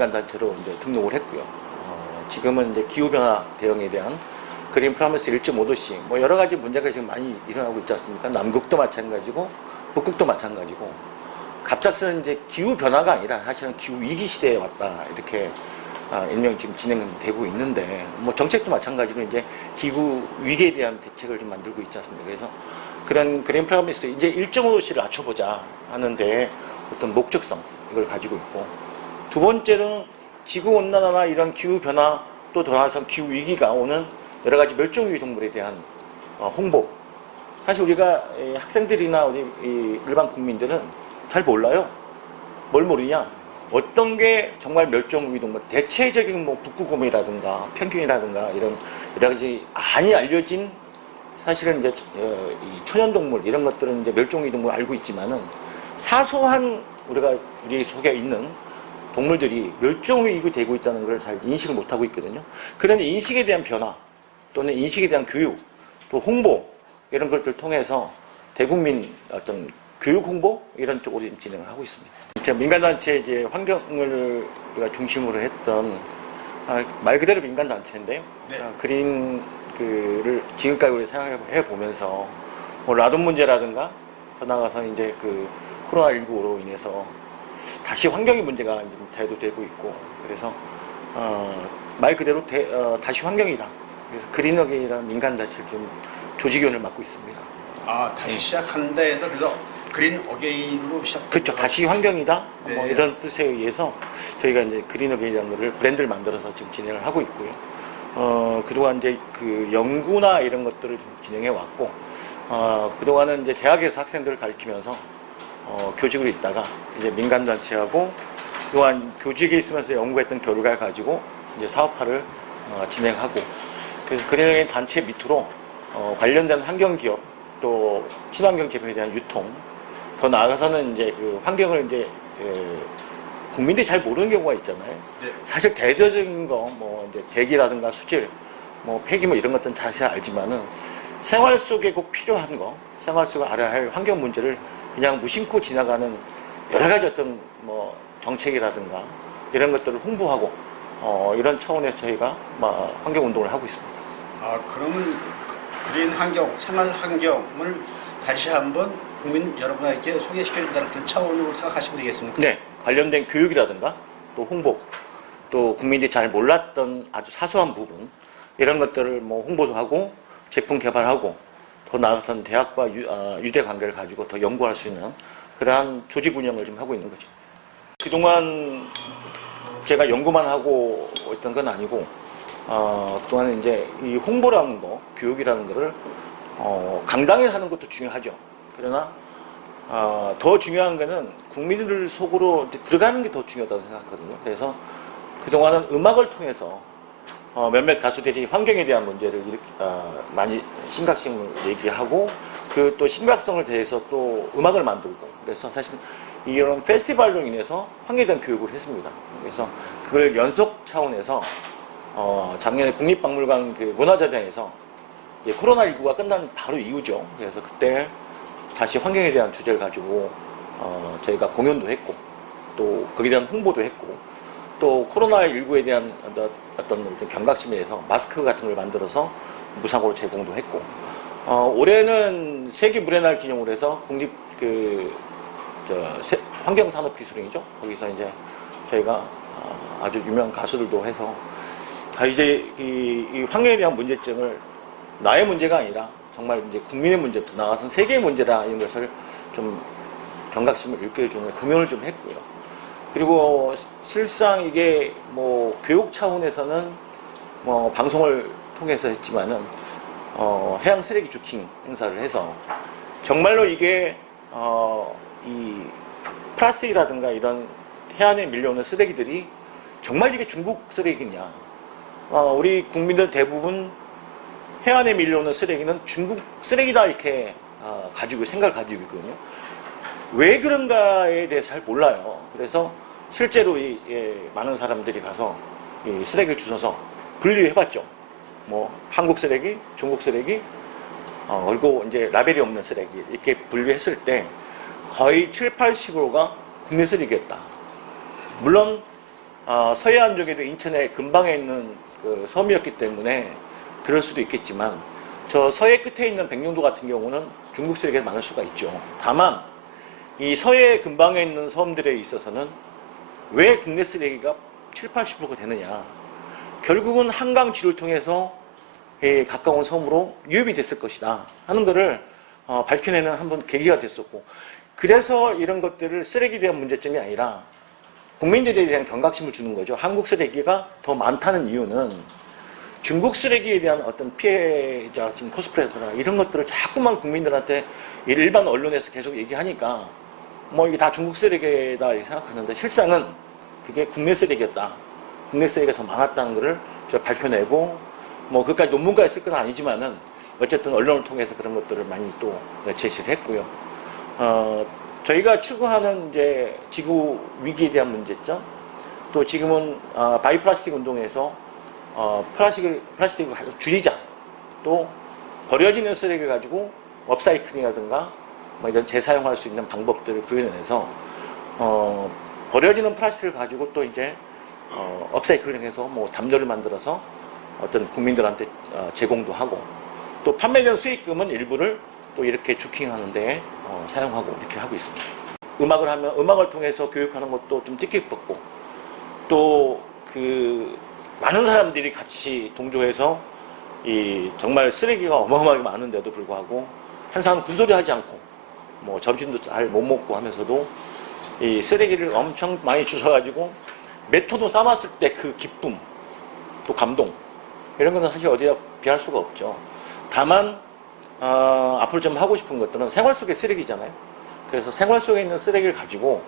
민간단체로 이제 등록을 했고요. 지금은 이제 기후변화 대응에 대한 그린 프라미스 1.5도씨, 뭐 여러 가지 문제가 지금 많이 일어나고 있지 않습니까? 남극도 마찬가지고, 북극도 마찬가지고, 갑작스런 이제 기후변화가 아니라 사실은 기후위기 시대에 왔다, 이렇게 일명 지금 진행되고 있는데, 뭐 정책도 마찬가지로 이제 기후 위기에 대한 대책을 좀 만들고 있지 않습니까? 그래서 그런 그린 프라미스, 이제 1.5도씨를 낮춰보자 하는데 어떤 목적성, 이걸 가지고 있고, 두 번째는 지구온난화나 이런 기후변화, 또 더 나아가서 기후위기가 오는 여러 가지 멸종위기 동물에 대한 홍보. 사실 우리가 학생들이나 우리 일반 국민들은 잘 몰라요. 뭘 모르냐? 어떤 게 정말 멸종위기 동물, 대체적인 뭐 북극곰이라든가 펭귄이라든가 이런 여러 가지 많이 알려진 사실은 이제 이 천연동물 이런 것들은 이제 멸종위기 동물 알고 있지만은 사소한 우리 속에 있는 동물들이 멸종위기 되고 있다는 걸 잘 인식을 못하고 있거든요. 그런 인식에 대한 변화 또는 인식에 대한 교육, 또 홍보 이런 것들을 통해서 대국민 어떤 교육 홍보 이런 쪽으로 진행을 하고 있습니다. 제가 민간단체 이제 환경을 우리가 중심으로 했던 말 그대로 민간단체인데요. 네. 그린을 지금까지 우리 생각해 보면서 뭐 라돈 문제라든가 더 나아가서 이제 그 코로나19로 인해서 다시 환경의 문제가 지금 대두되고 있고, 그래서 말 그대로 다시 환경이다. 그래서 그린어게인이라는 민간단체를 좀 조직위원을 맡고 있습니다. 다시 시작한다 해서 그래서 그린 어게인으로 시작. 그렇죠. 다시 환경이다. 네. 뭐 이런 뜻에 의해서 저희가 이제 그린 어게인이라는 거를 브랜드를 만들어서 지금 진행을 하고 있고요. 그동안 이제 그 연구나 이런 것들을 좀 진행해 왔고, 그동안은 이제 대학에서 학생들을 가르치면서 교직으로 있다가 이제 민간단체하고 그동안 교직에 있으면서 연구했던 결과를 가지고 이제 사업화를 진행하고, 그래서 그린 어게인 단체 밑으로 관련된 환경기업 또 친환경 제품에 대한 유통, 더 나아가서는 이제 그 환경을 이제 국민들이 잘 모르는 경우가 있잖아요. 네. 사실 대대적인 거 뭐 이제 대기라든가 수질, 뭐 폐기 뭐 이런 것들은 자세히 알지만은 생활 속에 꼭 필요한 거, 생활 속에 알아야 할 환경 문제를 그냥 무심코 지나가는 여러 가지 어떤 뭐 정책이라든가 이런 것들을 홍보하고 이런 차원에서 저희가 환경 운동을 하고 있습니다. 그러면 그린 환경, 생활 환경을 다시 한번 국민 여러분에게 소개시켜준다는 그런 차원으로 생각하시면 되겠습니까? 네, 관련된 교육이라든가 또 홍보, 또 국민들이 잘 몰랐던 아주 사소한 부분 이런 것들을 뭐 홍보도 하고 제품 개발하고 더 나아가서는 대학과 유대 관계를 가지고 더 연구할 수 있는 그러한 조직 운영을 좀 하고 있는 거죠. 그동안 제가 연구만 하고 있던 건 아니고 그동안은 이제 이 홍보라는 거, 교육이라는 거를 강당에서 하는 것도 중요하죠. 그러나 더 중요한 거는 국민들 속으로 들어가는 게 더 중요하다고 생각하거든요. 그래서 그동안은 음악을 통해서 몇몇 가수들이 환경에 대한 문제를 이렇게 많이 심각성을 얘기하고 그 또 심각성을 대해서 또 음악을 만들고, 그래서 사실 이런 페스티벌로 인해서 환경에 대한 교육을 했습니다. 그래서 그걸 연속 차원에서 작년에 국립박물관 그 문화자대에서 코로나19가 끝난 바로 이후죠. 그래서 그때 다시 환경에 대한 주제를 가지고 저희가 공연도 했고 또 거기에 대한 홍보도 했고 또 코로나19에 대한 어떤 경각심에 대해서 마스크 같은 걸 만들어서 무상으로 제공도 했고, 올해는 세계 물의 날 기념으로 해서 국립 환경산업기술원이죠. 거기서 이제 저희가 아주 유명한 가수들도 해서 이제 이 환경에 대한 문제점을 나의 문제가 아니라 정말 이제 국민의 문제부터 나아가서 세계의 문제다 이런 것을 좀 경각심을 일깨워주는 공연을 좀 했고요. 그리고 실상 이게 뭐 교육 차원에서는 뭐 방송을 통해서 했지만은 해양 쓰레기 주킹 행사를 해서 정말로 이게 이 플라스틱이라든가 이런 해안에 밀려오는 쓰레기들이 정말 이게 중국 쓰레기냐? 우리 국민들 대부분 해안에 밀려오는 쓰레기는 중국 쓰레기다 이렇게 생각을 가지고 있거든요. 왜 그런가에 대해서 잘 몰라요. 그래서 실제로 많은 사람들이 가서 이 쓰레기를 주워서 분리를 해봤죠. 뭐 한국 쓰레기, 중국 쓰레기, 그리고 이제 라벨이 없는 쓰레기 이렇게 분리했을 때 거의 7, 80%가 국내 쓰레기였다. 물론 서해안 쪽에도 인천의 근방에 있는 그 섬이었기 때문에 그럴 수도 있겠지만 저 서해 끝에 있는 백령도 같은 경우는 중국 쓰레기가 많을 수가 있죠. 다만 이 서해 근방에 있는 섬들에 있어서는 왜 국내 쓰레기가 7, 80%가 되느냐. 결국은 한강 지를 통해서 가까운 섬으로 유입이 됐을 것이다 하는 것을 밝혀내는 한번 계기가 됐었고, 그래서 이런 것들을 쓰레기에 대한 문제점이 아니라 국민들에 대한 경각심을 주는 거죠. 한국 쓰레기가 더 많다는 이유는 중국 쓰레기에 대한 어떤 피해자 지금 코스프레더라 이런 것들을 자꾸만 국민들한테 일반 언론에서 계속 얘기하니까 뭐 이게 다 중국 쓰레기다 이렇게 생각하는데 실상은 그게 국내 쓰레기였다. 국내 쓰레기가 더 많았다는 것을 밝혀내고 뭐 그까지 논문까지 쓸 건 아니지만은 어쨌든 언론을 통해서 그런 것들을 많이 또 제시를 했고요. 저희가 추구하는 이제 지구 위기에 대한 문제점, 또 지금은 바이플라스틱 운동에서 플라스틱을 가지고 줄이자, 또 버려지는 쓰레기를 가지고 업사이클링이라든가 뭐 이런 재사용할 수 있는 방법들을 구현해서 버려지는 플라스틱을 가지고 또 이제 업사이클링해서 뭐 담요를 만들어서 어떤 국민들한테 제공도 하고, 또 판매된 수익금은 일부를 또 이렇게 주킹하는데 사용하고 이렇게 하고 있습니다. 음악을 하면 음악을 통해서 교육하는 것도 좀 뜻깊었고, 또 그 많은 사람들이 같이 동조해서 이 정말 쓰레기가 어마어마하게 많은데도 불구하고 한 사람 군소리 하지 않고 뭐 점심도 잘 못 먹고 하면서도 이 쓰레기를 엄청 많이 주워가지고 몇 톤을 싸놨을 때 그 기쁨, 또 감동, 이런 거는 사실 어디다 비할 수가 없죠. 다만 앞으로 좀 하고 싶은 것들은 생활 속의 쓰레기잖아요. 그래서 생활 속에 있는 쓰레기를 가지고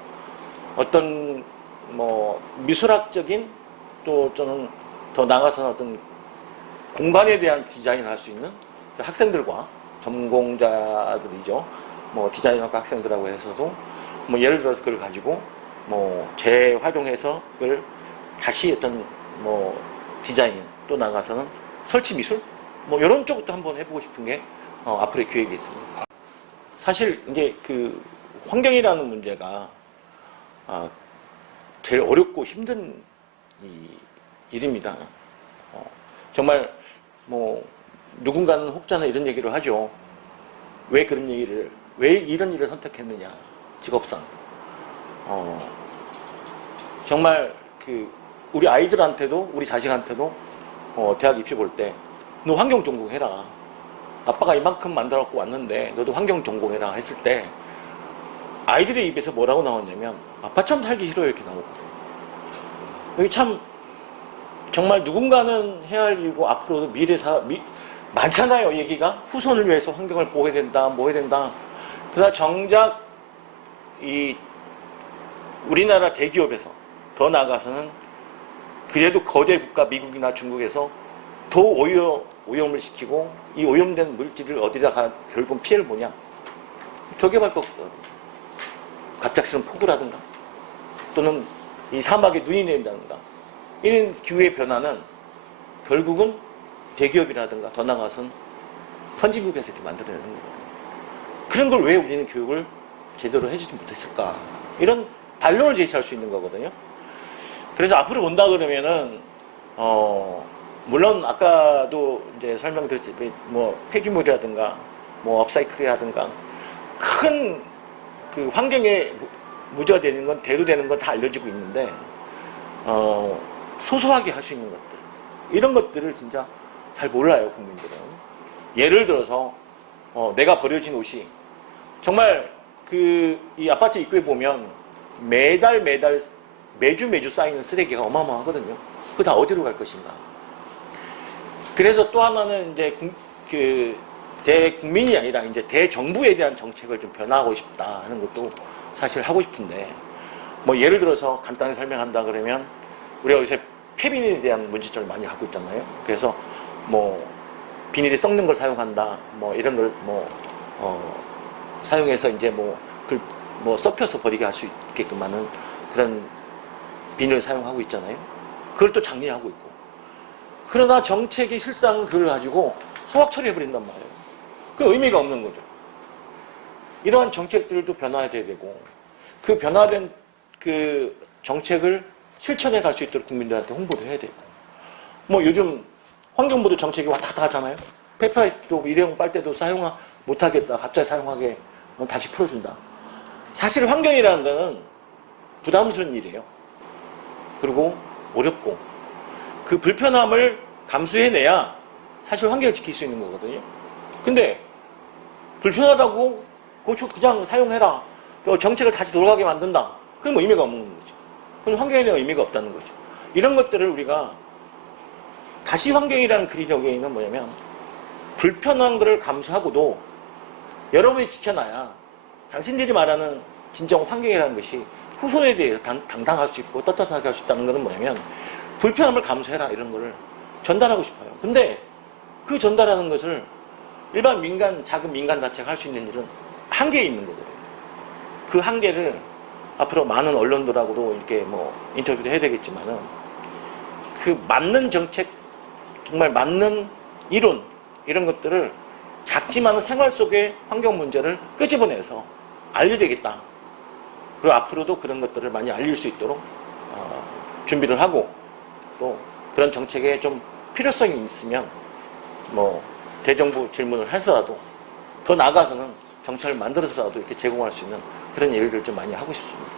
어떤 뭐 미술학적인, 또 저는 더 나아가서는 어떤 공간에 대한 디자인을 할 수 있는 학생들과 전공자들이죠. 뭐 디자인학과 학생들하고 해서도 뭐 예를 들어서 그걸 가지고 뭐 재활용해서 그걸 다시 어떤 뭐 디자인, 또 나가서는 설치 미술 뭐 이런 쪽도 한번 해보고 싶은 게 앞으로의 계획이 있습니다. 사실 이제 그 환경이라는 문제가 제일 어렵고 힘든 일입니다. 정말 뭐 누군가는 혹자는 이런 얘기를 하죠. 왜 이런 일을 선택했느냐, 직업상. 정말 그 우리 아이들한테도, 우리 자식한테도 대학 입시 볼 때 너 환경 전공해라. 아빠가 이만큼 만들어갖고 왔는데 너도 환경 전공해라 했을 때 아이들의 입에서 뭐라고 나왔냐면 아빠처럼 살기 싫어요 이렇게 나오거든요. 여기 참 정말 누군가는 해야 할 일이고 앞으로도 많잖아요. 얘기가 후손을 위해서 환경을 보호해야 된다, 뭐 해야 된다. 그러나 정작 이 우리나라 대기업에서 더 나아가서는 그래도 거대 국가 미국이나 중국에서 더 오염을 시키고 이 오염된 물질을 어디다가 결국은 피해를 보냐. 저격할 것 갑작스러운 폭우라든가 또는 이 사막에 눈이 내린다든가 이런 기후의 변화는 결국은 대기업이라든가 더 나아가서는 선진국에서 이렇게 만들어내는 거거든요. 그런 걸 왜 우리는 교육을 제대로 해주지 못했을까. 이런 반론을 제시할 수 있는 거거든요. 그래서 앞으로 본다 그러면은 물론 아까도 이제 설명드렸지 뭐 폐기물이라든가 뭐 업사이클이라든가 큰 그 환경에 문제가 되는 건 대두되는 건 다 알려지고 있는데 소소하게 할 수 있는 것들, 이런 것들을 진짜 잘 몰라요 국민들은. 예를 들어서 내가 버려진 옷이 정말 이 아파트 입구에 보면 매주 쌓이는 쓰레기가 어마어마하거든요. 그거 다 어디로 갈 것인가. 그래서 또 하나는 이제 대국민이 아니라 이제 대정부에 대한 정책을 좀 변화하고 싶다 하는 것도 사실 하고 싶은데, 뭐 예를 들어서 간단히 설명한다 그러면 우리가 요새 폐비닐에 대한 문제점을 많이 갖고 있잖아요. 그래서 뭐 비닐이 썩는 걸 사용한다, 뭐 이런 걸 사용해서 이제 뭐 썩혀서 버리게 할 수 있게끔 하는 그런 비닐을 사용하고 있잖아요. 그걸 또 장려하고 있고. 그러나 정책이 실상은 그걸 가지고 소각 처리해버린단 말이에요. 그 의미가 없는 거죠. 이러한 정책들도 변화해야 되고, 그 변화된 그 정책을 실천해 갈 수 있도록 국민들한테 홍보도 해야 되고. 뭐 요즘 환경부도 정책이 왔다 갔다 하잖아요. 페퍼도 일회용 빨대도 사용 못하겠다. 갑자기 사용하게 다시 풀어준다. 사실 환경이라는 거는 부담스러운 일이에요. 그리고 어렵고 그 불편함을 감수해내야 사실 환경을 지킬 수 있는 거거든요. 근데 불편하다고 그냥 사용해라. 또 정책을 다시 돌아가게 만든다. 그건 뭐 의미가 없는 거죠. 그건 환경에 대한 의미가 없다는 거죠. 이런 것들을 우리가 다시 환경이라는 글이 여기에 있는 뭐냐면 불편한 것을 감수하고도 여러분이 지켜놔야 당신들이 말하는 진정 환경이라는 것이 후손에 대해서 당당할 수 있고 떳떳하게 할 수 있다는 것은 뭐냐면 불편함을 감수해라 이런 거를 전달하고 싶어요. 근데 그 전달하는 것을 일반 민간, 작은 민간 단체가 할 수 있는 일은 한계에 있는 거거든요. 그 한계를 앞으로 많은 언론들하고도 이렇게 뭐 인터뷰도 해야 되겠지만은 그 맞는 정책, 정말 맞는 이론, 이런 것들을 작지만은 생활 속의 환경 문제를 끄집어내서 알려야되겠다. 그리고 앞으로도 그런 것들을 많이 알릴 수 있도록 준비를 하고 또 그런 정책에 좀 필요성이 있으면 뭐 대정부 질문을 해서라도 더 나아가서는 정책을 만들어서라도 이렇게 제공할 수 있는 그런 일들을 좀 많이 하고 싶습니다.